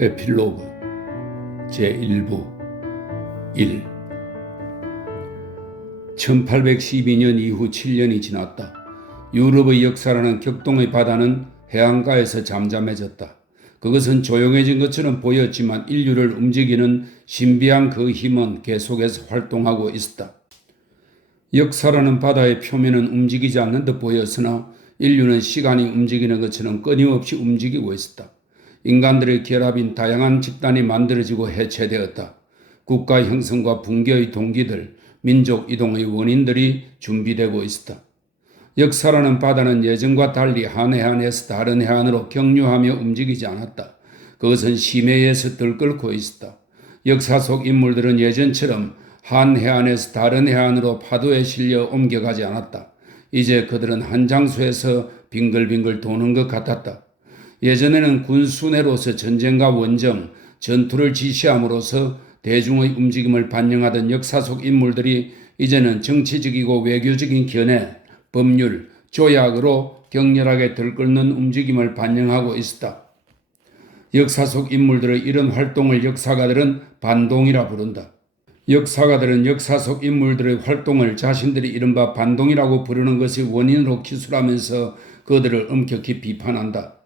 에필로그 제1부 1. 1812년 이후 7년이 지났다. 유럽의 역사라는 격동의 바다는 해안가에서 잠잠해졌다. 그것은 조용해진 것처럼 보였지만 인류를 움직이는 신비한 그 힘은 계속해서 활동하고 있었다. 역사라는 바다의 표면은 움직이지 않는 듯 보였으나 인류는 시간이 움직이는 것처럼 끊임없이 움직이고 있었다. 인간들의 결합인 다양한 집단이 만들어지고 해체되었다. 국가 형성과 붕괴의 동기들, 민족 이동의 원인들이 준비되고 있었다. 역사라는 바다는 예전과 달리 한 해안에서 다른 해안으로 경유하며 움직이지 않았다. 그것은 심해에서 들끓고 있었다. 역사 속 인물들은 예전처럼 한 해안에서 다른 해안으로 파도에 실려 옮겨가지 않았다. 이제 그들은 한 장소에서 빙글빙글 도는 것 같았다. 예전에는 군수뇌로서 전쟁과 원정, 전투를 지시함으로써 대중의 움직임을 반영하던 역사 속 인물들이 이제는 정치적이고 외교적인 견해, 법률, 조약으로 격렬하게 들끓는 움직임을 반영하고 있었다. 역사 속 인물들의 이런 활동을 역사가들은 반동이라 부른다. 역사가들은 역사 속 인물들의 활동을 자신들이 이른바 반동이라고 부르는 것의 원인으로 기술하면서 그들을 엄격히 비판한다.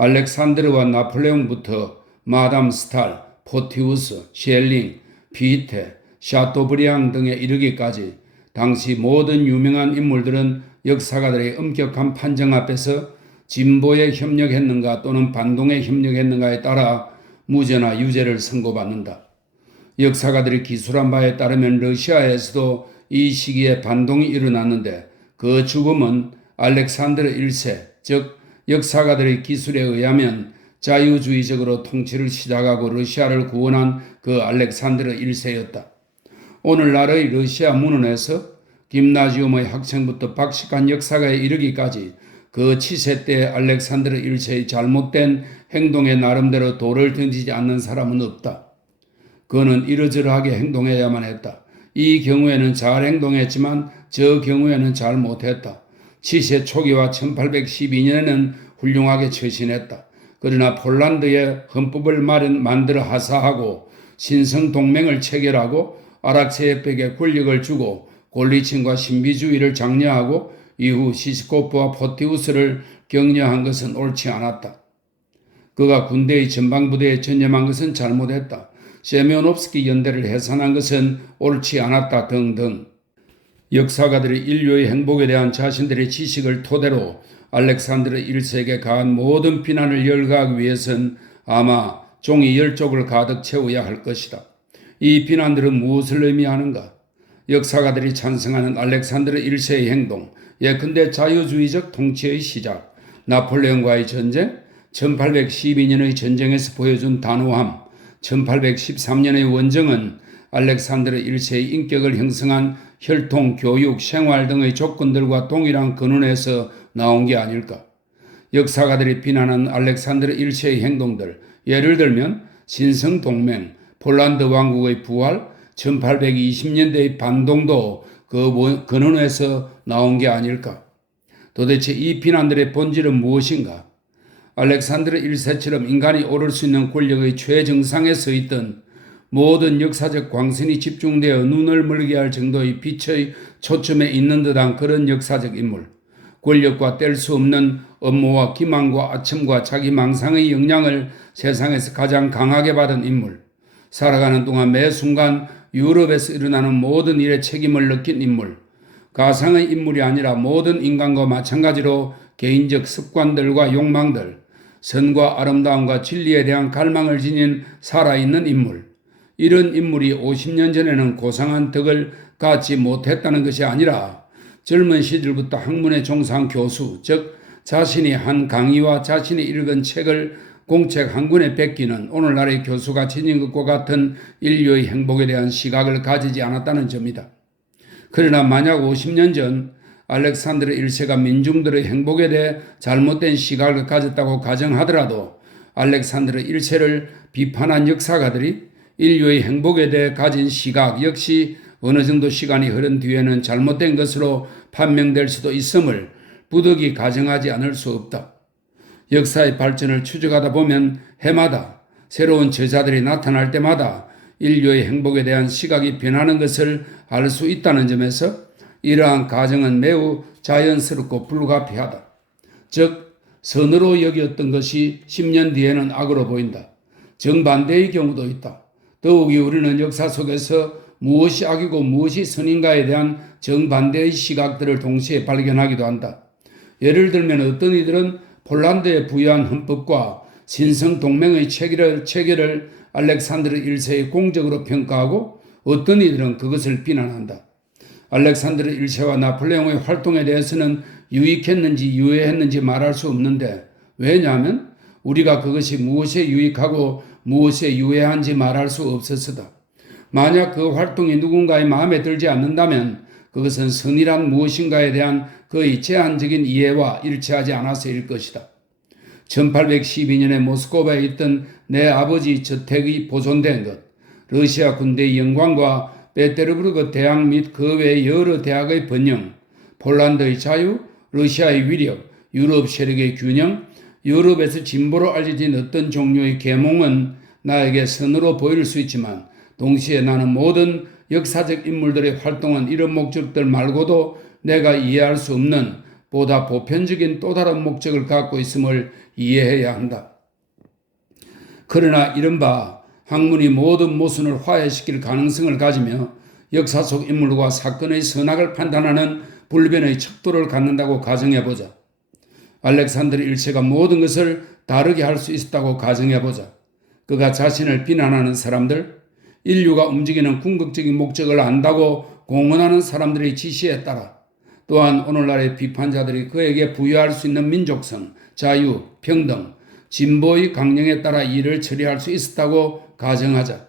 알렉산드르와 나폴레옹부터 마담 스탈, 포티우스, 셸링, 피테, 샤토브리앙 등에 이르기까지 당시 모든 유명한 인물들은 역사가들의 엄격한 판정 앞에서 진보에 협력했는가 또는 반동에 협력했는가에 따라 무죄나 유죄를 선고받는다. 역사가들이 기술한 바에 따르면 러시아에서도 이 시기에 반동이 일어났는데 그 죽음은 알렉산드르 1세, 즉 역사가들의 기술에 의하면 자유주의적으로 통치를 시작하고 러시아를 구원한 그 알렉산드르 1세였다. 오늘날의 러시아 문헌에서 김나지움의 학생부터 박식한 역사가에 이르기까지 그 치세 때 알렉산드르 1세의 잘못된 행동에 나름대로 돌을 던지지 않는 사람은 없다. 그는 이러저러하게 행동해야만 했다. 이 경우에는 잘 행동했지만 저 경우에는 잘 못했다. 치세 초기와 1812년에는 훌륭하게 처신했다. 그러나 폴란드의 헌법을 만들어 하사하고 신성동맹을 체결하고 아락체예백에 권력을 주고 골리친과 신비주의를 장려하고 이후 시스코프와 포티우스를 격려한 것은 옳지 않았다. 그가 군대의 전방부대에 전념한 것은 잘못했다. 세면옵스키 연대를 해산한 것은 옳지 않았다 등등. 역사가들이 인류의 행복에 대한 자신들의 지식을 토대로 알렉산드르 1세에게 가한 모든 비난을 열거하기 위해서는 아마 종이 10쪽을 가득 채워야 할 것이다. 이 비난들은 무엇을 의미하는가? 역사가들이 찬성하는 알렉산드르 1세의 행동, 예컨대 자유주의적 통치의 시작, 나폴레옹과의 전쟁, 1812년의 전쟁에서 보여준 단호함, 1813년의 원정은 알렉산드르 1세의 인격을 형성한 혈통, 교육, 생활 등의 조건들과 동일한 근원에서 나온 게 아닐까. 역사가들이 비난한 알렉산드르 1세의 행동들, 예를 들면 신성동맹, 폴란드 왕국의 부활, 1820년대의 반동도 그 근원에서 나온 게 아닐까. 도대체 이 비난들의 본질은 무엇인가? 알렉산드르 1세처럼 인간이 오를 수 있는 권력의 최정상에 서 있던 모든 역사적 광선이 집중되어 눈을 멀게 할 정도의 빛의 초점에 있는 듯한 그런 역사적 인물. 권력과 뗄 수 없는 업무와 기망과 아첨과 자기 망상의 영향을 세상에서 가장 강하게 받은 인물. 살아가는 동안 매 순간 유럽에서 일어나는 모든 일에 책임을 느낀 인물. 가상의 인물이 아니라 모든 인간과 마찬가지로 개인적 습관들과 욕망들, 선과 아름다움과 진리에 대한 갈망을 지닌 살아있는 인물. 이런 인물이 50년 전에는 고상한 덕을 갖지 못했다는 것이 아니라 젊은 시절부터 학문에 종사한 교수, 즉 자신이 한 강의와 자신이 읽은 책을 공책 한 권에 베끼는 오늘날의 교수가 지닌 것과 같은 인류의 행복에 대한 시각을 가지지 않았다는 점이다. 그러나 만약 50년 전 알렉산드르 1세가 민중들의 행복에 대해 잘못된 시각을 가졌다고 가정하더라도 알렉산드르 1세를 비판한 역사가들이 인류의 행복에 대해 가진 시각 역시 어느 정도 시간이 흐른 뒤에는 잘못된 것으로 판명될 수도 있음을 부득이 가정하지 않을 수 없다. 역사의 발전을 추적하다 보면 해마다 새로운 저자들이 나타날 때마다 인류의 행복에 대한 시각이 변하는 것을 알 수 있다는 점에서 이러한 가정은 매우 자연스럽고 불가피하다. 즉 선으로 여겼던 것이 10년 뒤에는 악으로 보인다. 정반대의 경우도 있다. 더욱이 우리는 역사 속에서 무엇이 악이고 무엇이 선인가에 대한 정반대의 시각들을 동시에 발견하기도 한다. 예를 들면 어떤 이들은 폴란드에 부여한 헌법과 신성동맹의 체결을 알렉산드르 1세의 공적으로 평가하고 어떤 이들은 그것을 비난한다. 알렉산드르 1세와 나폴레옹의 활동에 대해서는 유익했는지 유해했는지 말할 수 없는데 왜냐하면 우리가 그것이 무엇에 유익하고 무엇에 유해한지 말할 수 없었으다. 만약 그 활동이 누군가의 마음에 들지 않는다면 그것은 선이란 무엇인가에 대한 거의 제한적인 이해와 일치하지 않아서일 것이다. 1812년에 모스크바에 있던 내 아버지 저택이 보존된 것, 러시아 군대의 영광과 페테르부르크 대학 및 그 외 여러 대학의 번영, 폴란드의 자유, 러시아의 위력, 유럽 세력의 균형, 유럽에서 진보로 알려진 어떤 종류의 계몽은 나에게 선으로 보일 수 있지만 동시에 나는 모든 역사적 인물들의 활동은 이런 목적들 말고도 내가 이해할 수 없는 보다 보편적인 또 다른 목적을 갖고 있음을 이해해야 한다. 그러나 이른바 학문이 모든 모순을 화해시킬 가능성을 가지며 역사 속 인물과 사건의 선악을 판단하는 불변의 척도를 갖는다고 가정해보자. 알렉산드르 1세가 모든 것을 다르게 할 수 있었다고 가정해보자. 그가 자신을 비난하는 사람들, 인류가 움직이는 궁극적인 목적을 안다고 공언하는 사람들의 지시에 따라 또한 오늘날의 비판자들이 그에게 부여할 수 있는 민족성, 자유, 평등, 진보의 강령에 따라 일을 처리할 수 있었다고 가정하자.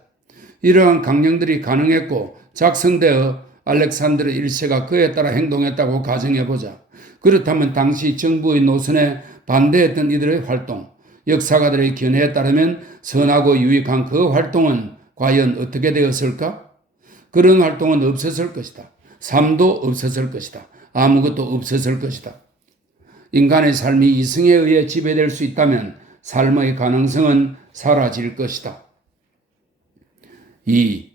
이러한 강령들이 가능했고 작성되어 알렉산드르 1세가 그에 따라 행동했다고 가정해보자. 그렇다면 당시 정부의 노선에 반대했던 이들의 활동, 역사가들의 견해에 따르면 선하고 유익한 그 활동은 과연 어떻게 되었을까? 그런 활동은 없었을 것이다. 삶도 없었을 것이다. 아무것도 없었을 것이다. 인간의 삶이 이성에 의해 지배될 수 있다면 삶의 가능성은 사라질 것이다. 2.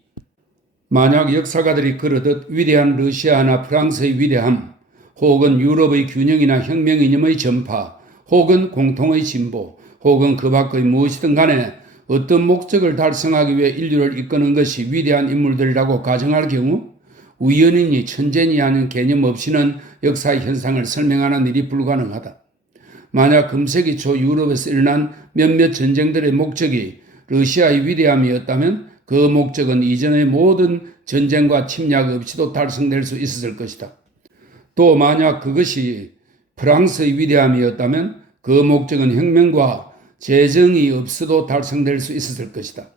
만약 역사가들이 그러듯 위대한 러시아나 프랑스의 위대함, 혹은 유럽의 균형이나 혁명 이념의 전파, 혹은 공통의 진보, 혹은 그 밖의 무엇이든 간에 어떤 목적을 달성하기 위해 인류를 이끄는 것이 위대한 인물들이라고 가정할 경우 우연이니 천재니 하는 개념 없이는 역사의 현상을 설명하는 일이 불가능하다. 만약 금세기 초 유럽에서 일어난 몇몇 전쟁들의 목적이 러시아의 위대함이었다면 그 목적은 이전의 모든 전쟁과 침략 없이도 달성될 수 있었을 것이다. 또 만약 그것이 프랑스의 위대함이었다면 그 목적은 혁명과 재정이 없어도 달성될 수 있었을 것이다.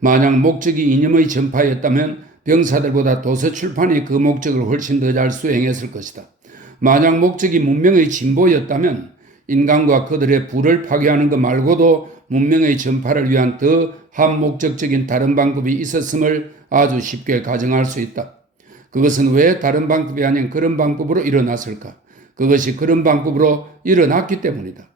만약 목적이 이념의 전파였다면 병사들보다 도서 출판이 그 목적을 훨씬 더 잘 수행했을 것이다. 만약 목적이 문명의 진보였다면 인간과 그들의 부를 파괴하는 것 말고도 문명의 전파를 위한 더 한목적적인 다른 방법이 있었음을 아주 쉽게 가정할 수 있다. 그것은 왜 다른 방법이 아닌 그런 방법으로 일어났을까? 그것이 그런 방법으로 일어났기 때문이다.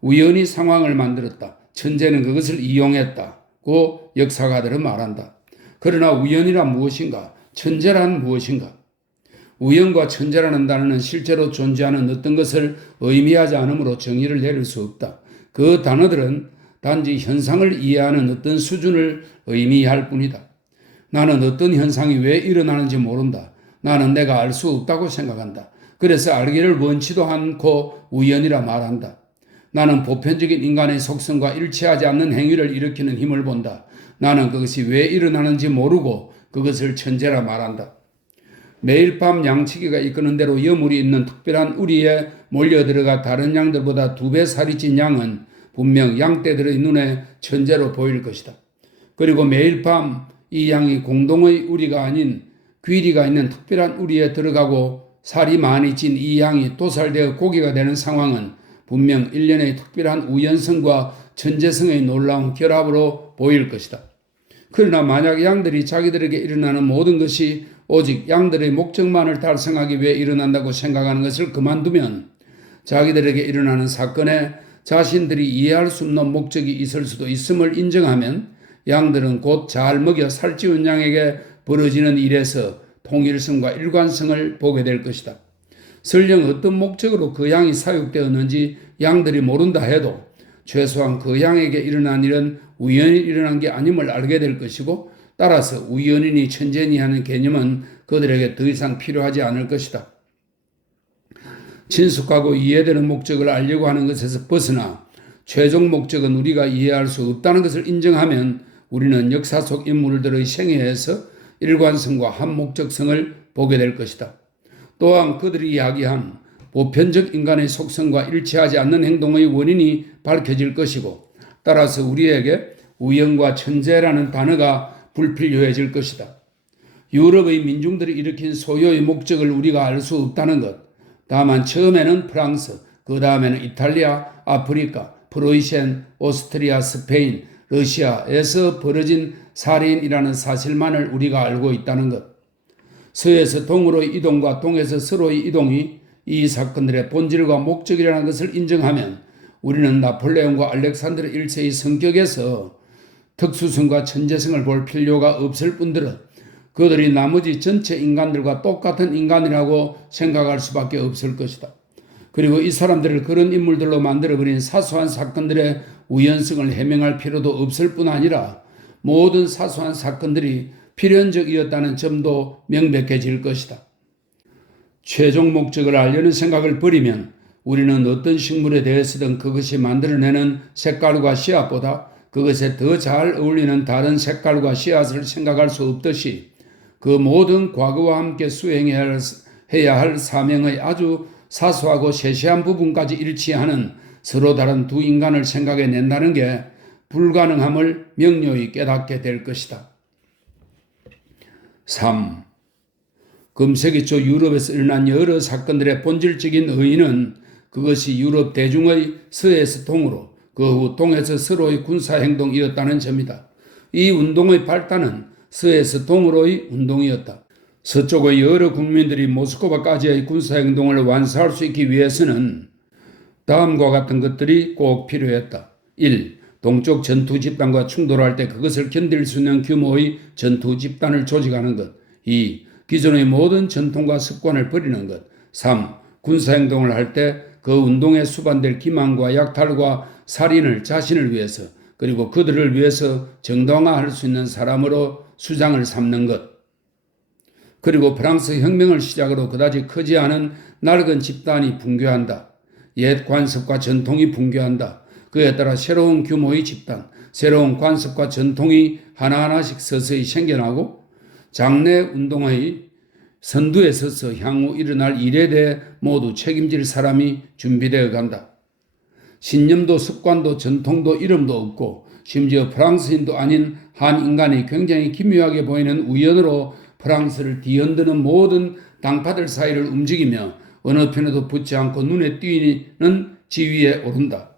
우연히 상황을 만들었다. 천재는 그것을 이용했다고 역사가들은 말한다. 그러나 우연이란 무엇인가? 천재란 무엇인가? 우연과 천재라는 단어는 실제로 존재하는 어떤 것을 의미하지 않으므로 정의를 내릴 수 없다. 그 단어들은 단지 현상을 이해하는 어떤 수준을 의미할 뿐이다. 나는 어떤 현상이 왜 일어나는지 모른다. 나는 내가 알 수 없다고 생각한다. 그래서 알기를 원치도 않고 우연이라 말한다. 나는 보편적인 인간의 속성과 일치하지 않는 행위를 일으키는 힘을 본다. 나는 그것이 왜 일어나는지 모르고 그것을 천재라 말한다. 매일 밤 양치기가 이끄는 대로 여물이 있는 특별한 우리에 몰려들어가 다른 양들보다 2배 살이 찐 양은 분명 양떼들의 눈에 천재로 보일 것이다. 그리고 매일 밤 이 양이 공동의 우리가 아닌 귀리가 있는 특별한 우리에 들어가고 살이 많이 찐 이 양이 도살되어 고기가 되는 상황은 분명 일련의 특별한 우연성과 천재성의 놀라운 결합으로 보일 것이다. 그러나 만약 양들이 자기들에게 일어나는 모든 것이 오직 양들의 목적만을 달성하기 위해 일어난다고 생각하는 것을 그만두면 자기들에게 일어나는 사건에 자신들이 이해할 수 없는 목적이 있을 수도 있음을 인정하면 양들은 곧 잘 먹여 살찌운 양에게 벌어지는 일에서 통일성과 일관성을 보게 될 것이다. 설령 어떤 목적으로 그 양이 사육되었는지 양들이 모른다 해도 최소한 그 양에게 일어난 일은 우연히 일어난 게 아님을 알게 될 것이고, 따라서 우연이니 천재니 하는 개념은 그들에게 더 이상 필요하지 않을 것이다. 친숙하고 이해되는 목적을 알려고 하는 것에서 벗어나 최종 목적은 우리가 이해할 수 없다는 것을 인정하면 우리는 역사 속 인물들의 생애에서 일관성과 한목적성을 보게 될 것이다. 또한 그들이 이야기한 보편적 인간의 속성과 일치하지 않는 행동의 원인이 밝혀질 것이고, 따라서 우리에게 우연과 천재라는 단어가 불필요해질 것이다. 유럽의 민중들이 일으킨 소요의 목적을 우리가 알 수 없다는 것, 다만 처음에는 프랑스, 그 다음에는 이탈리아, 아프리카, 프로이센, 오스트리아, 스페인, 러시아에서 벌어진 살인이라는 사실만을 우리가 알고 있다는 것. 서에서 동으로의 이동과 동에서 서로의 이동이 이 사건들의 본질과 목적이라는 것을 인정하면 우리는 나폴레옹과 알렉산드르 1세의 성격에서 특수성과 천재성을 볼 필요가 없을 뿐더러 그들이 나머지 전체 인간들과 똑같은 인간이라고 생각할 수밖에 없을 것이다. 그리고 이 사람들을 그런 인물들로 만들어버린 사소한 사건들의 우연성을 해명할 필요도 없을 뿐 아니라 모든 사소한 사건들이 필연적이었다는 점도 명백해질 것이다. 최종 목적을 알려는 생각을 버리면 우리는 어떤 식물에 대해서든 그것이 만들어내는 색깔과 씨앗보다 그것에 더 잘 어울리는 다른 색깔과 씨앗을 생각할 수 없듯이 그 모든 과거와 함께 수행해야 할 사명의 아주 사소하고 세세한 부분까지 일치하는 서로 다른 두 인간을 생각해낸다는 게 불가능함을 명료히 깨닫게 될 것이다. 3. 금세기 초 유럽에서 일어난 여러 사건들의 본질적인 의의는 그것이 유럽 대중의 서에서 동으로, 그 후 동에서 서로의 군사행동이었다는 점이다. 이 운동의 발단은 서에서 동으로의 운동이었다. 서쪽의 여러 국민들이 모스크바까지의 군사행동을 완수할 수 있기 위해서는 다음과 같은 것들이 꼭 필요했다. 1. 동쪽 전투 집단과 충돌할 때 그것을 견딜 수 있는 규모의 전투 집단을 조직하는 것. 2. 기존의 모든 전통과 습관을 버리는 것. 3. 군사행동을 할 때 그 운동에 수반될 기만과 약탈과 살인을 자신을 위해서 그리고 그들을 위해서 정당화할 수 있는 사람으로 수장을 삼는 것. 그리고 프랑스 혁명을 시작으로 그다지 크지 않은 낡은 집단이 붕괴한다. 옛 관습과 전통이 붕괴한다. 그에 따라 새로운 규모의 집단, 새로운 관습과 전통이 하나하나씩 서서히 생겨나고 장래 운동의 선두에 서서 향후 일어날 일에 대해 모두 책임질 사람이 준비되어 간다. 신념도 습관도 전통도 이름도 없고 심지어 프랑스인도 아닌 한 인간이 굉장히 기묘하게 보이는 우연으로 프랑스를 뒤흔드는 모든 당파들 사이를 움직이며 어느 편에도 붙지 않고 눈에 띄는 지위에 오른다.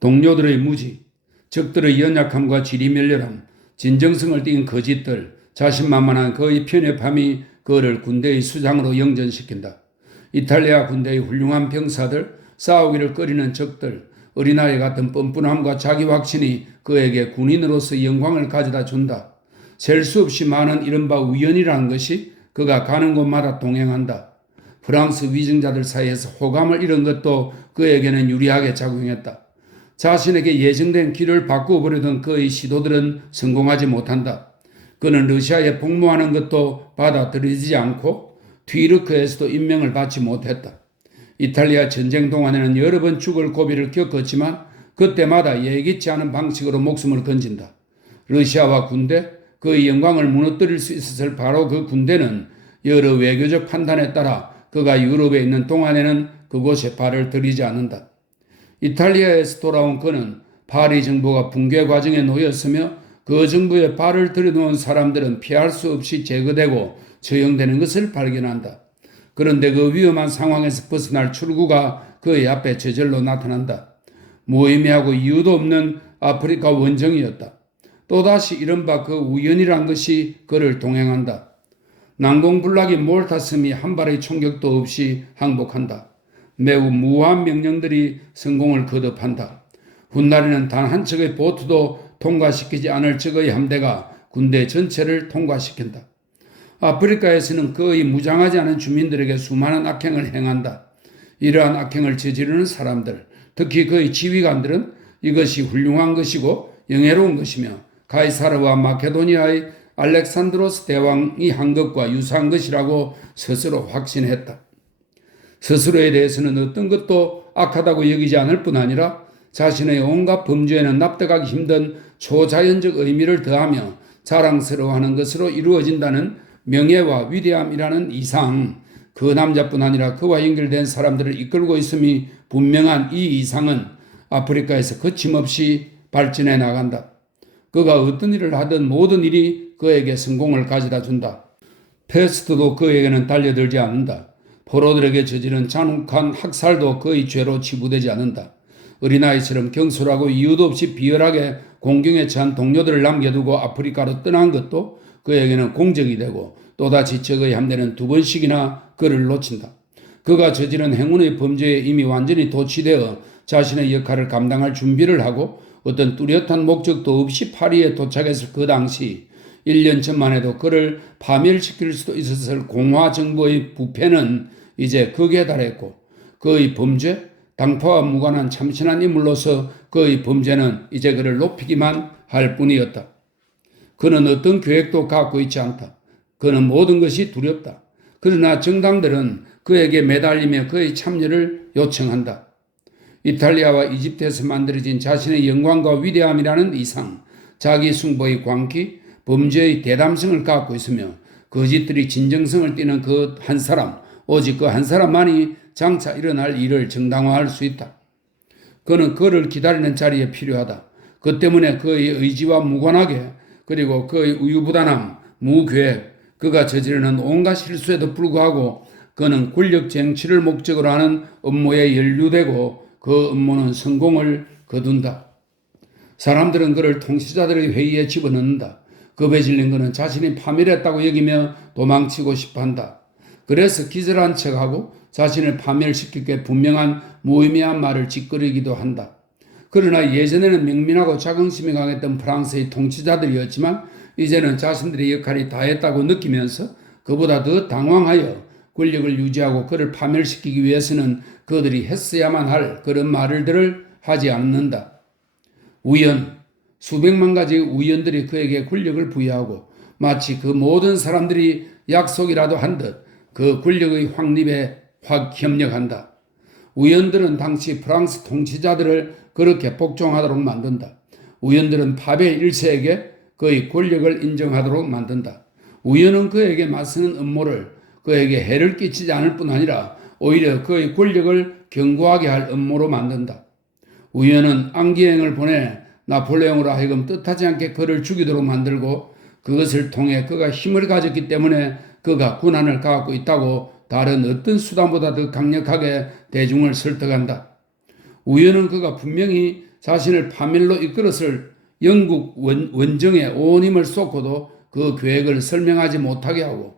동료들의 무지, 적들의 연약함과 지리멸렬함, 진정성을 띈 거짓들, 자신만만한 그의 편협함이 그를 군대의 수장으로 영전시킨다. 이탈리아 군대의 훌륭한 병사들, 싸우기를 꺼리는 적들, 어린아이 같은 뻔뻔함과 자기 확신이 그에게 군인으로서 영광을 가져다 준다. 셀 수 없이 많은 이른바 우연이라는 것이 그가 가는 곳마다 동행한다. 프랑스 위증자들 사이에서 호감을 잃은 것도 그에게는 유리하게 작용했다. 자신에게 예정된 길을 바꾸어 보려던 그의 시도들은 성공하지 못한다. 그는 러시아에 복무하는 것도 받아들이지 않고 튀르크에서도 임명을 받지 못했다. 이탈리아 전쟁 동안에는 여러 번 죽을 고비를 겪었지만 그때마다 예기치 않은 방식으로 목숨을 건진다. 러시아와 군대, 그의 영광을 무너뜨릴 수 있었을 바로 그 군대는 여러 외교적 판단에 따라 그가 유럽에 있는 동안에는 그곳에 발을 들이지 않는다. 이탈리아에서 돌아온 그는 파리 정부가 붕괴 과정에 놓였으며 그 정부에 발을 들여놓은 사람들은 피할 수 없이 제거되고 처형되는 것을 발견한다. 그런데 그 위험한 상황에서 벗어날 출구가 그의 앞에 저절로 나타난다. 무의미하고 이유도 없는 아프리카 원정이었다. 또다시 이른바 그 우연이란 것이 그를 동행한다. 난공불락인 몰타섬이 한 발의 총격도 없이 항복한다. 매우 무모한 명령들이 성공을 거듭한다. 훗날에는 단 한 척의 보트도 통과시키지 않을 적의 함대가 군대 전체를 통과시킨다. 아프리카에서는 거의 무장하지 않은 주민들에게 수많은 악행을 행한다. 이러한 악행을 저지르는 사람들, 특히 그의 지휘관들은 이것이 훌륭한 것이고 영예로운 것이며 가이사르와 마케도니아의 알렉산드로스 대왕이 한 것과 유사한 것이라고 스스로 확신했다. 스스로에 대해서는 어떤 것도 악하다고 여기지 않을 뿐 아니라 자신의 온갖 범죄에는 납득하기 힘든 초자연적 의미를 더하며 자랑스러워하는 것으로 이루어진다는 명예와 위대함이라는 이상, 그 남자뿐 아니라 그와 연결된 사람들을 이끌고 있음이 분명한 이 이상은 아프리카에서 거침없이 발전해 나간다. 그가 어떤 일을 하든 모든 일이 그에게 성공을 가져다 준다. 패스트도 그에게는 달려들지 않는다. 포로들에게 저지른 잔혹한 학살도 그의 죄로 치부되지 않는다. 어린아이처럼 경솔하고 이유도 없이 비열하게 공경에 처한 동료들을 남겨두고 아프리카로 떠난 것도 그에게는 공적이 되고 또다시 적의 함대는 2번씩이나 그를 놓친다. 그가 저지른 행운의 범죄에 이미 완전히 도취되어 자신의 역할을 감당할 준비를 하고 어떤 뚜렷한 목적도 없이 파리에 도착했을 그 당시 1년 전만 해도 그를 파멸시킬 수도 있었을 공화정부의 부패는 이제 극에 달했고 그의 범죄, 당파와 무관한 참신한 인물로서 그의 범죄는 이제 그를 높이기만 할 뿐이었다. 그는 어떤 계획도 갖고 있지 않다. 그는 모든 것이 두렵다. 그러나 정당들은 그에게 매달리며 그의 참여를 요청한다. 이탈리아와 이집트에서 만들어진 자신의 영광과 위대함이라는 이상, 자기 승부의 광기, 범죄의 대담성을 갖고 있으며 거짓들이 진정성을 띠는 그 한 사람, 오직 그 한 사람만이 장차 일어날 일을 정당화할 수 있다. 그는 그를 기다리는 자리에 필요하다. 그 때문에 그의 의지와 무관하게 그리고 그의 우유부단함, 무계획, 그가 저지르는 온갖 실수에도 불구하고 그는 권력 쟁취를 목적으로 하는 업무에 연루되고 그 업무는 성공을 거둔다. 사람들은 그를 통치자들의 회의에 집어넣는다. 겁에 질린 그는 자신이 파멸했다고 여기며 도망치고 싶어한다. 그래서 기절한 척하고 자신을 파멸시킬 게 분명한 무의미한 말을 짓거리기도 한다. 그러나 예전에는 명민하고 자긍심이 강했던 프랑스의 통치자들이었지만 이제는 자신들의 역할이 다했다고 느끼면서 그보다 더 당황하여 권력을 유지하고 그를 파멸시키기 위해서는 그들이 했어야만 할 그런 말들을 하지 않는다. 우연, 수백만 가지 우연들이 그에게 권력을 부여하고 마치 그 모든 사람들이 약속이라도 한 듯 그 권력의 확립에 협력한다. 우연들은 당시 프랑스 통치자들을 그렇게 복종하도록 만든다. 우연들은 파베 1세에게 그의 권력을 인정하도록 만든다. 우연은 그에게 맞서는 음모를 그에게 해를 끼치지 않을 뿐 아니라 오히려 그의 권력을 견고하게 할 음모로 만든다. 우연은 안기행을 보내 나폴레옹으로 하여금 뜻하지 않게 그를 죽이도록 만들고 그것을 통해 그가 힘을 가졌기 때문에 그가 군한을 갖고 있다고 다른 어떤 수단보다 더 강력하게 대중을 설득한다. 우연은 그가 분명히 자신을 파멸로 이끌었을 영국 원정에 온 힘을 쏟고도 그 계획을 설명하지 못하게 하고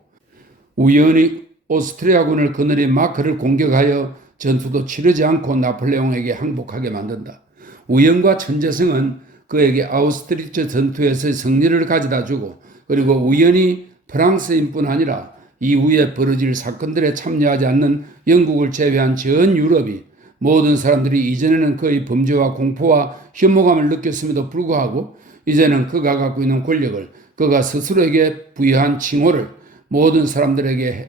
우연히 오스트리아군을 거느린 마크를 공격하여 전투도 치르지 않고 나폴레옹에게 항복하게 만든다. 우연과 천재성은 그에게 아우스트리츠 전투에서 승리를 가져다 주고 그리고 우연히 프랑스인뿐 아니라 이후에 벌어질 사건들에 참여하지 않는 영국을 제외한 전 유럽이 모든 사람들이 이전에는 그의 범죄와 공포와 혐오감을 느꼈음에도 불구하고 이제는 그가 갖고 있는 권력을 그가 스스로에게 부여한 칭호를 모든 사람들에게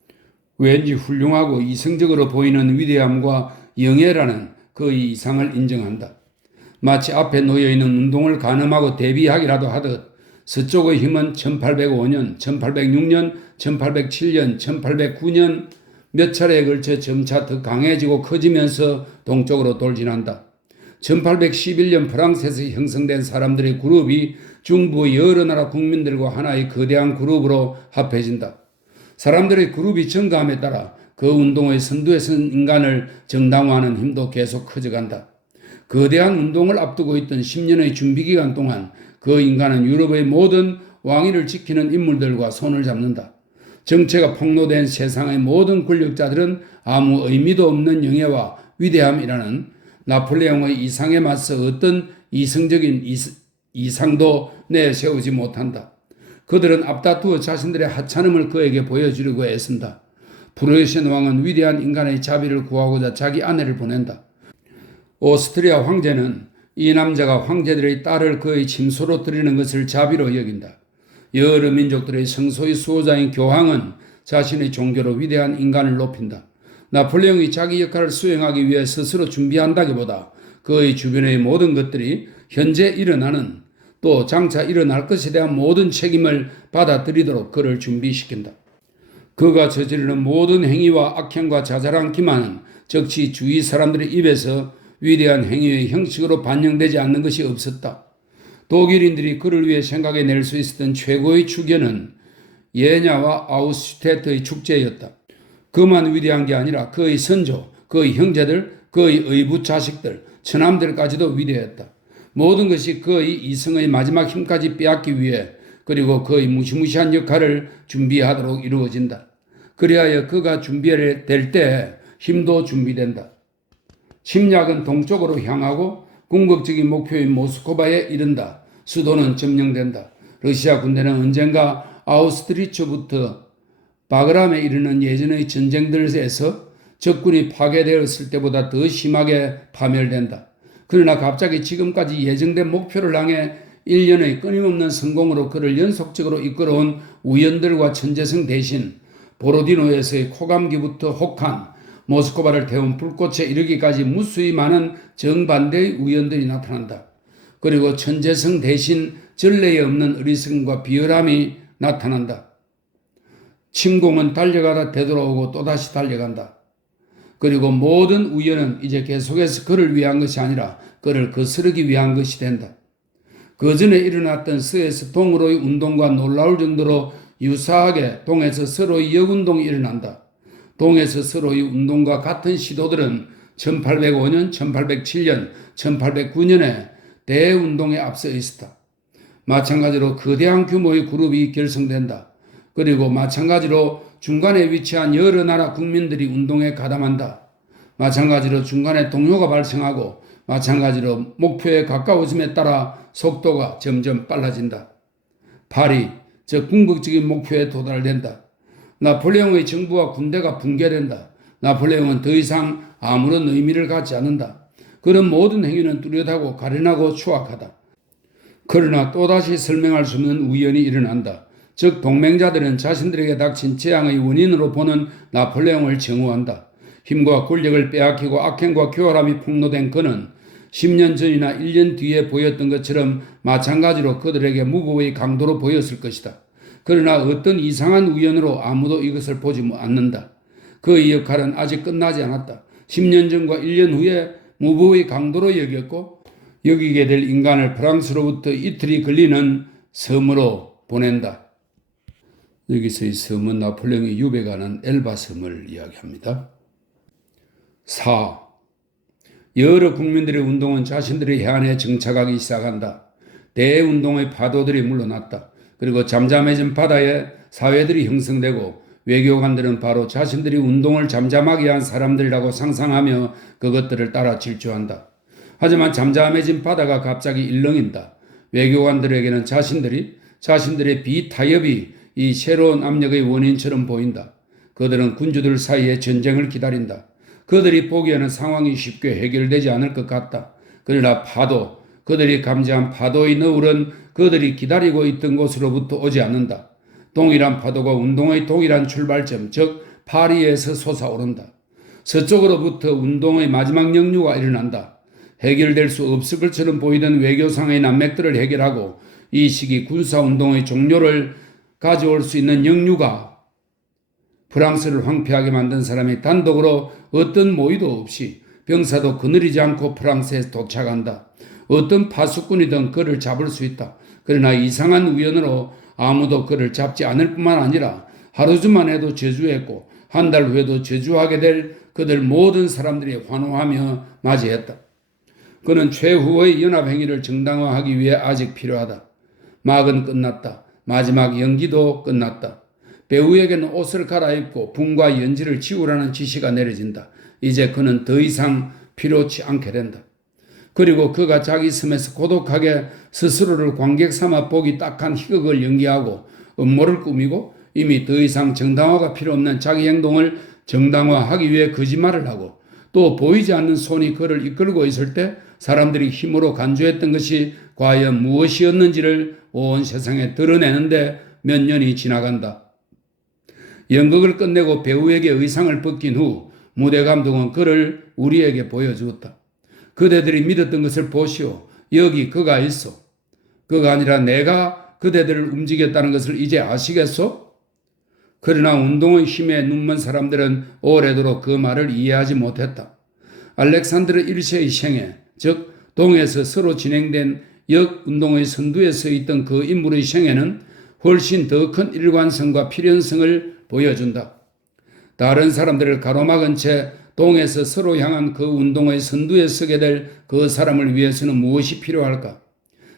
왠지 훌륭하고 이성적으로 보이는 위대함과 영예라는 그의 이상을 인정한다. 마치 앞에 놓여있는 운동을 가늠하고 대비하기라도 하듯 서쪽의 힘은 1805년, 1806년, 1807년, 1809년 몇 차례에 걸쳐 점차 더 강해지고 커지면서 동쪽으로 돌진한다. 1811년 프랑스에서 형성된 사람들의 그룹이 중부의 여러 나라 국민들과 하나의 거대한 그룹으로 합해진다. 사람들의 그룹이 증가함에 따라 그 운동의 선두에 선 인간을 정당화하는 힘도 계속 커져간다. 거대한 운동을 앞두고 있던 10년의 준비기간 동안 그 인간은 유럽의 모든 왕위를 지키는 인물들과 손을 잡는다. 정체가 폭로된 세상의 모든 권력자들은 아무 의미도 없는 영예와 위대함이라는 나폴레옹의 이상에 맞서 어떤 이성적인 이상도 내세우지 못한다. 그들은 앞다투어 자신들의 하찮음을 그에게 보여주려고 애쓴다. 프로이센 왕은 위대한 인간의 자비를 구하고자 자기 아내를 보낸다. 오스트리아 황제는 이 남자가 황제들의 딸을 그의 침소로 들이는 것을 자비로 여긴다. 여러 민족들의 성소의 수호자인 교황은 자신의 종교로 위대한 인간을 높인다. 나폴레옹이 자기 역할을 수행하기 위해 스스로 준비한다기보다 그의 주변의 모든 것들이 현재 일어나는 또 장차 일어날 것에 대한 모든 책임을 받아들이도록 그를 준비시킨다. 그가 저지르는 모든 행위와 악행과 자잘한 기만은 적시 주위 사람들의 입에서 위대한 행위의 형식으로 반영되지 않는 것이 없었다. 독일인들이 그를 위해 생각해낼 수 있었던 최고의 축연은 예냐와 아우슈테트의 축제였다. 그만 위대한 게 아니라 그의 선조, 그의 형제들, 그의 의붓 자식들, 처남들까지도 위대했다. 모든 것이 그의 이성의 마지막 힘까지 빼앗기 위해 그리고 그의 무시무시한 역할을 준비하도록 이루어진다. 그리하여 그가 준비될 때 힘도 준비된다. 침략은 동쪽으로 향하고 궁극적인 목표인 모스크바에 이른다. 수도는 점령된다. 러시아 군대는 언젠가 아우스트리츠부터 바그람에 이르는 예전의 전쟁들에서 적군이 파괴되었을 때보다 더 심하게 파멸된다. 그러나 갑자기 지금까지 예정된 목표를 향해 1년의 끊임없는 성공으로 그를 연속적으로 이끌어온 우연들과 천재성 대신 보로디노에서의 코감기부터 혹한 모스크바를 태운 불꽃에 이르기까지 무수히 많은 정반대의 우연들이 나타난다. 그리고 천재성 대신 전례에 없는 어리석음과 비열함이 나타난다. 침공은 달려가다 되돌아오고 또다시 달려간다. 그리고 모든 우연은 이제 계속해서 그를 위한 것이 아니라 그를 거스르기 위한 것이 된다. 그 전에 일어났던 스에스 동으로의 운동과 놀라울 정도로 유사하게 동에서 서로의 역운동이 일어난다. 동에서 서로의 운동과 같은 시도들은 1805년, 1807년, 1809년에 대운동에 앞서 있었다. 마찬가지로 거대한 규모의 그룹이 결성된다. 그리고 마찬가지로 중간에 위치한 여러 나라 국민들이 운동에 가담한다. 마찬가지로 중간에 동요가 발생하고 마찬가지로 목표에 가까워짐에 따라 속도가 점점 빨라진다. 파리, 즉 궁극적인 목표에 도달된다. 나폴레옹의 정부와 군대가 붕괴된다. 나폴레옹은 더 이상 아무런 의미를 갖지 않는다. 그런 모든 행위는 뚜렷하고 가련하고 추악하다. 그러나 또다시 설명할 수 없는 우연이 일어난다. 즉 동맹자들은 자신들에게 닥친 재앙의 원인으로 보는 나폴레옹을 정오한다. 힘과 권력을 빼앗기고 악행과 교활함이 폭로된 그는 10년 전이나 1년 뒤에 보였던 것처럼 마찬가지로 그들에게 무고의 강도로 보였을 것이다. 그러나 어떤 이상한 우연으로 아무도 이것을 보지 않는다. 그의 역할은 아직 끝나지 않았다. 10년 전과 1년 후에 무고의 강도로 여겼고 여기게 될 인간을 프랑스로부터 이틀이 걸리는 섬으로 보낸다. 여기서 이 섬은 나폴레옹이 유배가는 엘바 섬을 이야기합니다. 4. 여러 국민들의 운동은 자신들의 해안에 정착하기 시작한다. 대운동의 파도들이 물러났다. 그리고 잠잠해진 바다에 사회들이 형성되고 외교관들은 바로 자신들이 운동을 잠잠하게 한 사람들이라고 상상하며 그것들을 따라 질주한다. 하지만 잠잠해진 바다가 갑자기 일렁인다. 외교관들에게는 자신들의 비타협이 이 새로운 압력의 원인처럼 보인다. 그들은 군주들 사이에 전쟁을 기다린다. 그들이 보기에는 상황이 쉽게 해결되지 않을 것 같다. 그러나 그들이 감지한 파도의 너울은 그들이 기다리고 있던 곳으로부터 오지 않는다. 동일한 파도가 운동의 동일한 출발점, 즉 파리에서 솟아오른다. 서쪽으로부터 운동의 마지막 역류가 일어난다. 해결될 수 없을 것처럼 보이던 외교상의 난맥들을 해결하고 이 시기 군사운동의 종료를 가져올 수 있는 역류가 프랑스를 황폐하게 만든 사람이 단독으로 어떤 모의도 없이 병사도 거느리지 않고 프랑스에 도착한다. 어떤 파수꾼이든 그를 잡을 수 있다. 그러나 이상한 우연으로 아무도 그를 잡지 않을 뿐만 아니라 하루 주만 해도 저주했고 한 달 후에도 저주하게 될 그들 모든 사람들이 환호하며 맞이했다. 그는 최후의 연합행위를 정당화하기 위해 아직 필요하다. 막은 끝났다. 마지막 연기도 끝났다. 배우에게는 옷을 갈아입고 붕과 연지를 지우라는 지시가 내려진다. 이제 그는 더 이상 필요치 않게 된다. 그리고 그가 자기 섬에서 고독하게 스스로를 관객 삼아 보기 딱한 희극을 연기하고 음모를 꾸미고 이미 더 이상 정당화가 필요 없는 자기 행동을 정당화하기 위해 거짓말을 하고 또 보이지 않는 손이 그를 이끌고 있을 때 사람들이 힘으로 간주했던 것이 과연 무엇이었는지를 온 세상에 드러내는데 몇 년이 지나간다. 연극을 끝내고 배우에게 의상을 벗긴 후 무대 감독은 그를 우리에게 보여주었다. 그대들이 믿었던 것을 보시오. 여기 그가 있어. 그가 아니라 내가 그대들을 움직였다는 것을 이제 아시겠소? 그러나 운동의 힘에 눈먼 사람들은 오래도록 그 말을 이해하지 못했다. 알렉산드르 1세의 생애, 즉 동에서 서로 진행된 역운동의 선두에 서 있던 그 인물의 생애는 훨씬 더 큰 일관성과 필연성을 보여준다. 다른 사람들을 가로막은 채 동에서 서로 향한 그 운동의 선두에 서게 될 그 사람을 위해서는 무엇이 필요할까?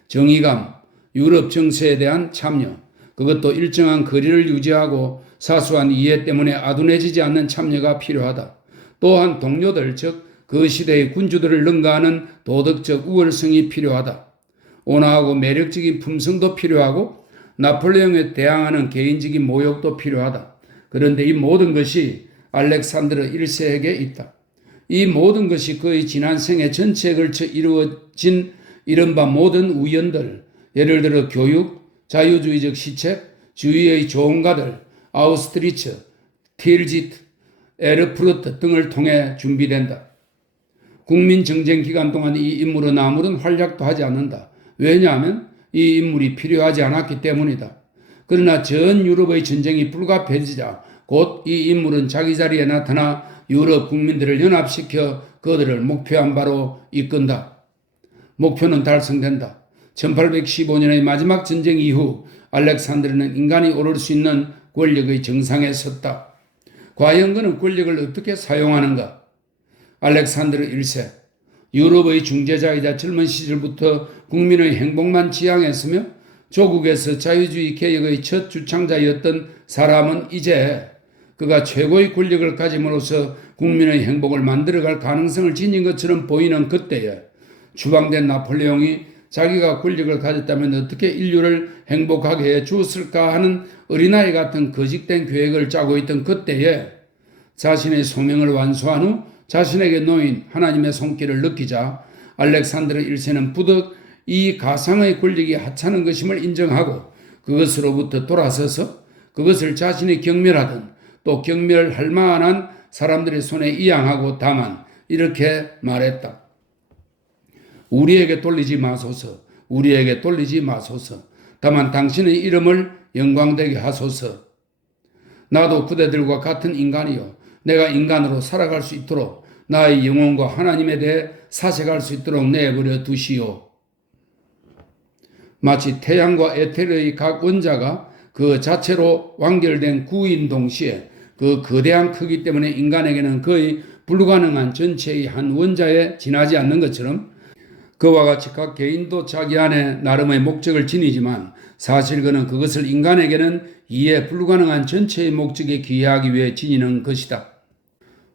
정의감, 유럽 정세에 대한 참여, 그것도 일정한 거리를 유지하고 사소한 이해 때문에 아둔해지지 않는 참여가 필요하다. 또한 동료들, 즉 그 시대의 군주들을 능가하는 도덕적 우월성이 필요하다. 온화하고 매력적인 품성도 필요하고 나폴레옹에 대항하는 개인적인 모욕도 필요하다. 그런데 이 모든 것이 알렉산드르 1세에게 있다. 이 모든 것이 그의 지난 생애 전체에 걸쳐 이루어진 이른바 모든 우연들, 예를 들어 교육, 자유주의적 시책, 주위의 조언가들, 아우스트리츠, 틸지트, 에르푸르트 등을 통해 준비된다. 국민정쟁 기간 동안 이 인물은 아무런 활약도 하지 않는다. 왜냐하면 이 인물이 필요하지 않았기 때문이다. 그러나 전 유럽의 전쟁이 불가피해지자 곧 이 인물은 자기 자리에 나타나 유럽 국민들을 연합시켜 그들을 목표한 바로 이끈다. 목표는 달성된다. 1815년의 마지막 전쟁 이후 알렉산드르는 인간이 오를 수 있는 권력의 정상에 섰다. 과연 그는 권력을 어떻게 사용하는가? 알렉산드르 1세, 유럽의 중재자이자 젊은 시절부터 국민의 행복만 지향했으며 조국에서 자유주의 개혁의 첫 주창자였던 사람은 이제 그가 최고의 권력을 가짐으로써 국민의 행복을 만들어갈 가능성을 지닌 것처럼 보이는 그때에 추방된 나폴레옹이 자기가 권력을 가졌다면 어떻게 인류를 행복하게 해 주었을까 하는 어린아이 같은 거짓된 계획을 짜고 있던 그때에 자신의 소명을 완수한 후 자신에게 놓인 하나님의 손길을 느끼자 알렉산드르 1세는 부득 이 가상의 권력이 하찮은 것임을 인정하고 그것으로부터 돌아서서 그것을 자신이 경멸하던 또 경멸할 만한 사람들의 손에 이양하고 다만 이렇게 말했다. 우리에게 돌리지 마소서. 우리에게 돌리지 마소서. 다만 당신의 이름을 영광되게 하소서. 나도 그대들과 같은 인간이요. 내가 인간으로 살아갈 수 있도록 나의 영혼과 하나님에 대해 사색할 수 있도록 내버려 두시오. 마치 태양과 에테르의 각 원자가 그 자체로 완결된 구인 동시에 그 거대한 크기 때문에 인간에게는 거의 불가능한 전체의 한 원자에 지나지 않는 것처럼 그와 같이 각 개인도 자기 안에 나름의 목적을 지니지만 사실 그는 그것을 인간에게는 이해 불가능한 전체의 목적에 기여하기 위해 지니는 것이다.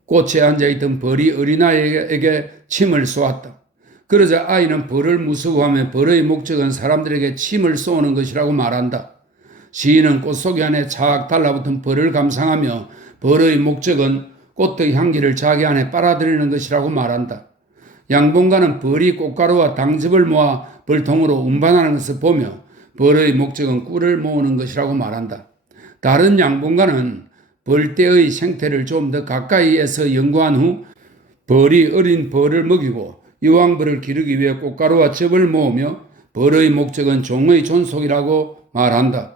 꽃에 앉아있던 벌이 어린아이에게 침을 쏘았다. 그러자 아이는 벌을 무서워하며 벌의 목적은 사람들에게 침을 쏘는 것이라고 말한다. 시인은 꽃송이 안에 착 달라붙은 벌을 감상하며 벌의 목적은 꽃의 향기를 자기 안에 빨아들이는 것이라고 말한다. 양봉가는 벌이 꽃가루와 당즙을 모아 벌통으로 운반하는 것을 보며 벌의 목적은 꿀을 모으는 것이라고 말한다. 다른 양봉가는 벌떼의 생태를 좀 더 가까이에서 연구한 후 벌이 어린 벌을 먹이고 여왕벌을 기르기 위해 꽃가루와 즙을 모으며 벌의 목적은 종의 존속이라고 말한다.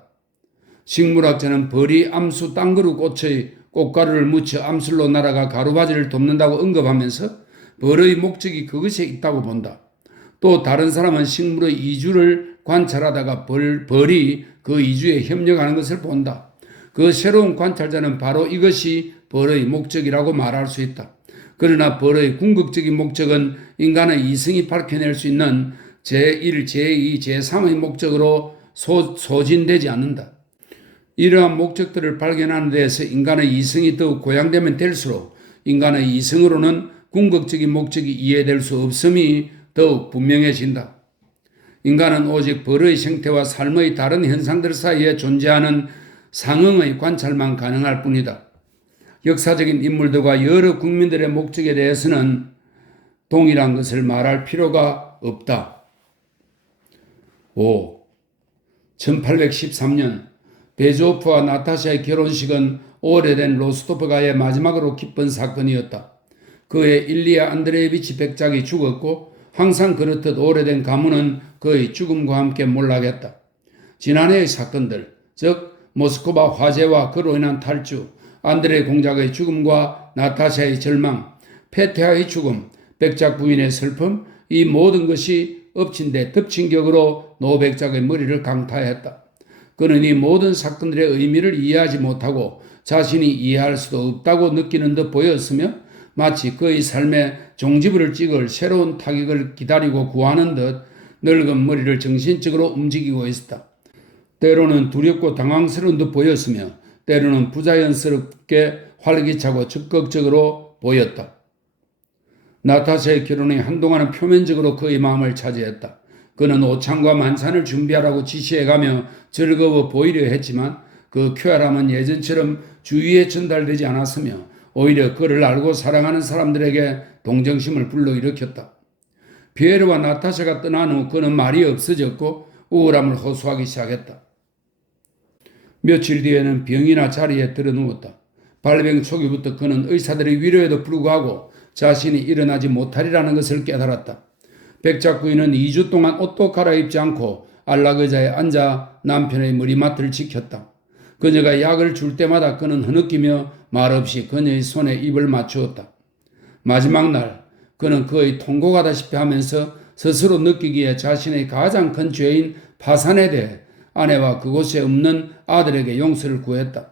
식물학자는 벌이 암수 땅그루 꽃의 꽃가루를 묻혀 암술로 날아가 가루바지를 돕는다고 언급하면서 벌의 목적이 그것에 있다고 본다. 또 다른 사람은 식물의 이주를 관찰하다가 벌이 그 이주에 협력하는 것을 본다. 그 새로운 관찰자는 바로 이것이 벌의 목적이라고 말할 수 있다. 그러나 벌의 궁극적인 목적은 인간의 이성이 밝혀낼 수 있는 제1, 제2, 제3의 목적으로 소진되지 않는다. 이러한 목적들을 발견하는 데에서 인간의 이성이 더욱 고양되면 될수록 인간의 이성으로는 궁극적인 목적이 이해될 수 없음이 더욱 분명해진다. 인간은 오직 벌의 생태와 삶의 다른 현상들 사이에 존재하는 상응의 관찰만 가능할 뿐이다. 역사적인 인물들과 여러 국민들의 목적에 대해서는 동일한 것을 말할 필요가 없다. 5. 1813년 베조프와 나타샤의 결혼식은 오래된 로스토프가의 마지막으로 기쁜 사건이었다. 그의 일리아 안드레예비치 백작이 죽었고 항상 그렇듯 오래된 가문은 그의 죽음과 함께 몰락했다. 지난해의 사건들, 즉 모스크바 화재와 그로 인한 탈주, 안드레 공작의 죽음과 나타샤의 절망, 페테아의 죽음, 백작 부인의 슬픔, 이 모든 것이 엎친 데 덮친 격으로 노백작의 머리를 강타했다. 그는 이 모든 사건들의 의미를 이해하지 못하고 자신이 이해할 수도 없다고 느끼는 듯 보였으며 마치 그의 삶에 종지부를 찍을 새로운 타격을 기다리고 구하는 듯 늙은 머리를 정신적으로 움직이고 있었다. 때로는 두렵고 당황스러운 듯 보였으며 때로는 부자연스럽게 활기차고 적극적으로 보였다. 나타샤의 결혼이 한동안은 표면적으로 그의 마음을 차지했다. 그는 오찬과 만찬을 준비하라고 지시해가며 즐거워 보이려 했지만 그 쾌활함은 예전처럼 주위에 전달되지 않았으며 오히려 그를 알고 사랑하는 사람들에게 동정심을 불러일으켰다. 피에르와 나타샤가 떠난 후 그는 말이 없어졌고 우울함을 호소하기 시작했다. 며칠 뒤에는 병이나 자리에 들어누웠다. 발병 초기부터 그는 의사들의 위로에도 불구하고 자신이 일어나지 못하리라는 것을 깨달았다. 백작 부인은 2주 동안 옷도 갈아입지 않고 안락의자에 앉아 남편의 머리맡을 지켰다. 그녀가 약을 줄 때마다 그는 흐느끼며 말없이 그녀의 손에 입을 맞추었다. 마지막 날 그는 그의 통곡하다시피 하면서 스스로 느끼기에 자신의 가장 큰 죄인 파산에 대해 아내와 그곳에 없는 아들에게 용서를 구했다.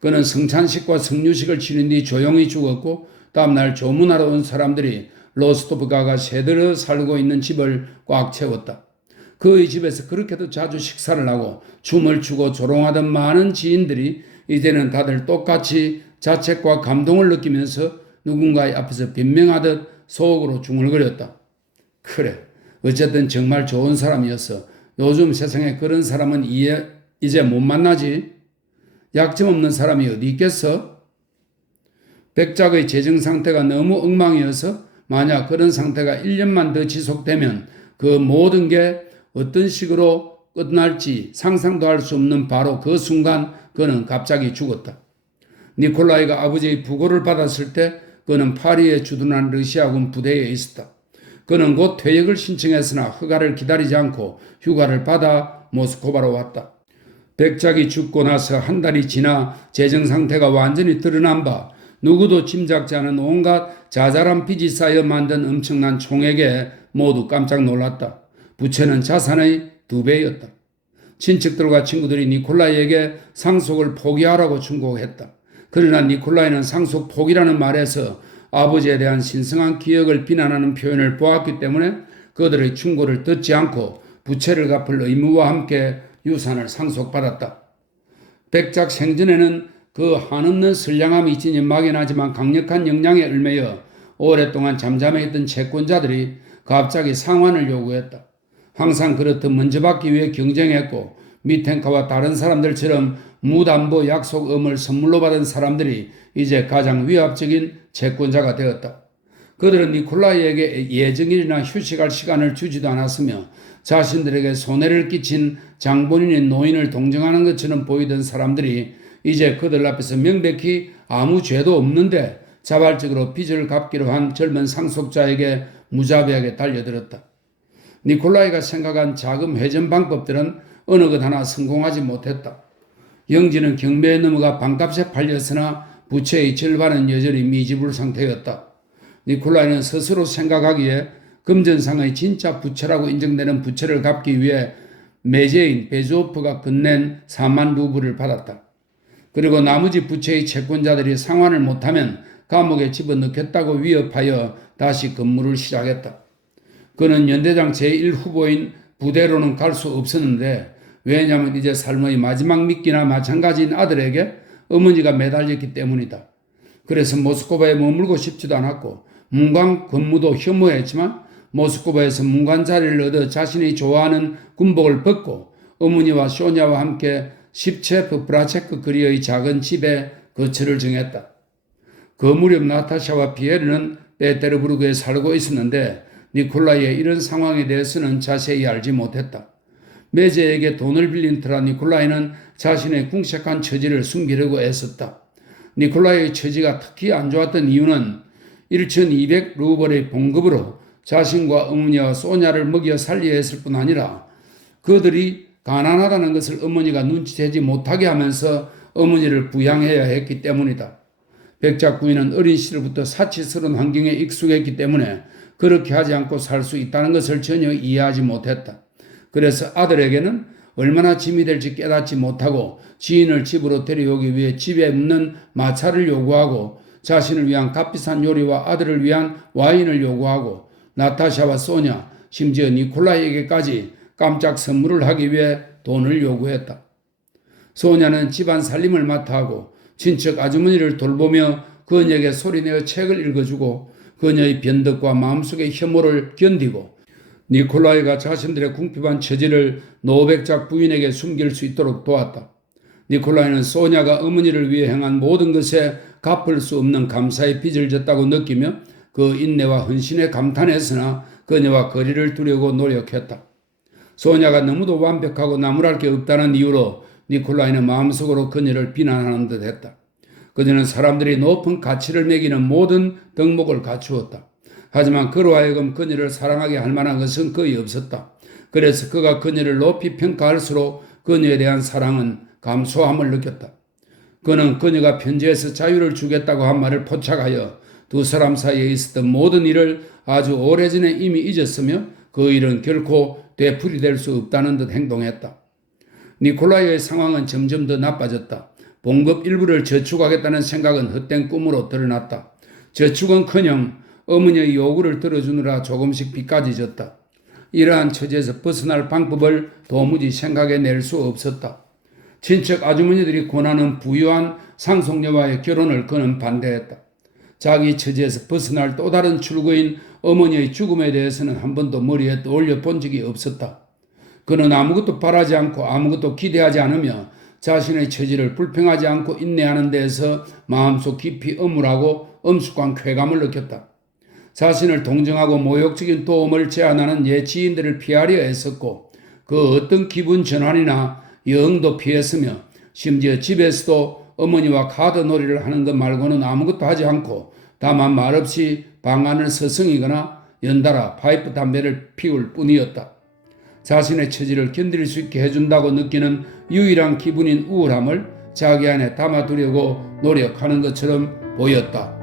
그는 성찬식과 성류식을 치른 뒤 조용히 죽었고 다음날 조문하러 온 사람들이 로스토프가가 새들어 살고 있는 집을 꽉 채웠다. 그의 집에서 그렇게도 자주 식사를 하고 춤을 추고 조롱하던 많은 지인들이 이제는 다들 똑같이 자책과 감동을 느끼면서 누군가의 앞에서 변명하듯 속으로 중얼거렸다. 그래, 어쨌든 정말 좋은 사람이었어. 요즘 세상에 그런 사람은 이제 못 만나지? 약점 없는 사람이 어디 있겠어? 백작의 재정 상태가 너무 엉망이어서 만약 그런 상태가 1년만 더 지속되면 그 모든 게 어떤 식으로 끝날지 상상도 할 수 없는 바로 그 순간 그는 갑자기 죽었다. 니콜라이가 아버지의 부고를 받았을 때 그는 파리에 주둔한 러시아군 부대에 있었다. 그는 곧 퇴역을 신청했으나 허가를 기다리지 않고 휴가를 받아 모스크바로 왔다. 백작이 죽고 나서 한 달이 지나 재정 상태가 완전히 드러난 바 누구도 짐작지 않은 온갖 자잘한 빚이 쌓여 만든 엄청난 총액에 모두 깜짝 놀랐다. 부채는 자산의 2배였다. 친척들과 친구들이 니콜라이에게 상속을 포기하라고 충고했다. 그러나 니콜라이는 상속 포기라는 말에서 아버지에 대한 신성한 기억을 비난하는 표현을 보았기 때문에 그들의 충고를 듣지 않고 부채를 갚을 의무와 함께 유산을 상속받았다. 백작 생전에는 그 한없는 선량함이 지닌 막연하지만 강력한 역량에 얽매여 오랫동안 잠잠해있던 채권자들이 갑자기 상환을 요구했다. 항상 그렇듯 먼저 받기 위해 경쟁했고 미텐카와 다른 사람들처럼 무담보 약속음을 선물로 받은 사람들이 이제 가장 위압적인 채권자가 되었다. 그들은 니콜라이에게 예정일이나 휴식할 시간을 주지도 않았으며 자신들에게 손해를 끼친 장본인의 노인을 동정하는 것처럼 보이던 사람들이 이제 그들 앞에서 명백히 아무 죄도 없는데 자발적으로 빚을 갚기로 한 젊은 상속자에게 무자비하게 달려들었다. 니콜라이가 생각한 자금 회전 방법들은 어느 것 하나 성공하지 못했다. 영지는 경매에 넘어가 반값에 팔렸으나 부채의 절반은 여전히 미지불 상태였다. 니콜라이는 스스로 생각하기에 금전상의 진짜 부채라고 인정되는 부채를 갚기 위해 매제인 베조프가 건넨 4만 루블을 받았다. 그리고 나머지 부채의 채권자들이 상환을 못하면 감옥에 집어넣겠다고 위협하여 다시 근무를 시작했다. 그는 연대장 제1후보인 부대로는 갈 수 없었는데 왜냐하면 이제 삶의 마지막 미끼나 마찬가지인 아들에게 어머니가 매달렸기 때문이다. 그래서 모스크바에 머물고 싶지도 않았고 문관 근무도 혐오했지만 모스크바에서 문관 자리를 얻어 자신이 좋아하는 군복을 벗고 어머니와 소냐와 함께 십체프 브라체크 거리의 작은 집에 거처를 정했다. 그 무렵 나타샤와 피에르는 페테르부르크에 살고 있었는데 니콜라이의 이런 상황에 대해서는 자세히 알지 못했다. 매제에게 돈을 빌린 터라 니콜라이는 자신의 궁색한 처지를 숨기려고 애썼다. 니콜라이의 처지가 특히 안 좋았던 이유는 1200 루벌의 봉급으로 자신과 어머니와 소냐를 먹여 살려야 했을 뿐 아니라 그들이 가난하다는 것을 어머니가 눈치채지 못하게 하면서 어머니를 부양해야 했기 때문이다. 백작부인은 어린 시절부터 사치스러운 환경에 익숙했기 때문에 그렇게 하지 않고 살 수 있다는 것을 전혀 이해하지 못했다. 그래서 아들에게는 얼마나 짐이 될지 깨닫지 못하고 지인을 집으로 데려오기 위해 집에 없는 마차를 요구하고 자신을 위한 값비싼 요리와 아들을 위한 와인을 요구하고 나타샤와 소냐, 심지어 니콜라이에게까지 깜짝 선물을 하기 위해 돈을 요구했다. 소냐는 집안 살림을 맡아 하고 친척 아주머니를 돌보며 그녀에게 소리내어 책을 읽어주고 그녀의 변덕과 마음속의 혐오를 견디고 니콜라이가 자신들의 궁핍한 처지를 노백작 부인에게 숨길 수 있도록 도왔다. 니콜라이는 소냐가 어머니를 위해 행한 모든 것에 갚을 수 없는 감사의 빚을 졌다고 느끼며 그 인내와 헌신에 감탄했으나 그녀와 거리를 두려고 노력했다. 소냐가 너무도 완벽하고 나무랄 게 없다는 이유로 니콜라이는 마음속으로 그녀를 비난하는 듯 했다. 그녀는 사람들이 높은 가치를 매기는 모든 덕목을 갖추었다. 하지만 그로 하여금 그녀를 사랑하게 할 만한 것은 거의 없었다. 그래서 그가 그녀를 높이 평가할수록 그녀에 대한 사랑은 감소함을 느꼈다. 그는 그녀가 편지에서 자유를 주겠다고 한 말을 포착하여 두 사람 사이에 있었던 모든 일을 아주 오래전에 이미 잊었으며 그 일은 결코 되풀이될 수 없다는 듯 행동했다. 니콜라이의 상황은 점점 더 나빠졌다. 봉급 일부를 저축하겠다는 생각은 헛된 꿈으로 드러났다. 저축은커녕 어머니의 요구를 들어주느라 조금씩 빚까지 졌다. 이러한 처지에서 벗어날 방법을 도무지 생각해낼 수 없었다. 친척 아주머니들이 권하는 부유한 상속녀와의 결혼을 그는 반대했다. 자기 처지에서 벗어날 또 다른 출구인 어머니의 죽음에 대해서는 한 번도 머리에 떠올려 본 적이 없었다. 그는 아무것도 바라지 않고 아무것도 기대하지 않으며 자신의 처지를 불평하지 않고 인내하는 데에서 마음속 깊이 엄울하고 엄숙한 쾌감을 느꼈다. 자신을 동정하고 모욕적인 도움을 제안하는 옛 지인들을 피하려 했었고 그 어떤 기분 전환이나 여행도 피했으며 심지어 집에서도 어머니와 카드 놀이를 하는 것 말고는 아무것도 하지 않고 다만 말없이 방안을 서성이거나 연달아 파이프 담배를 피울 뿐이었다. 자신의 처지를 견딜 수 있게 해준다고 느끼는 유일한 기분인 우울함을 자기 안에 담아두려고 노력하는 것처럼 보였다.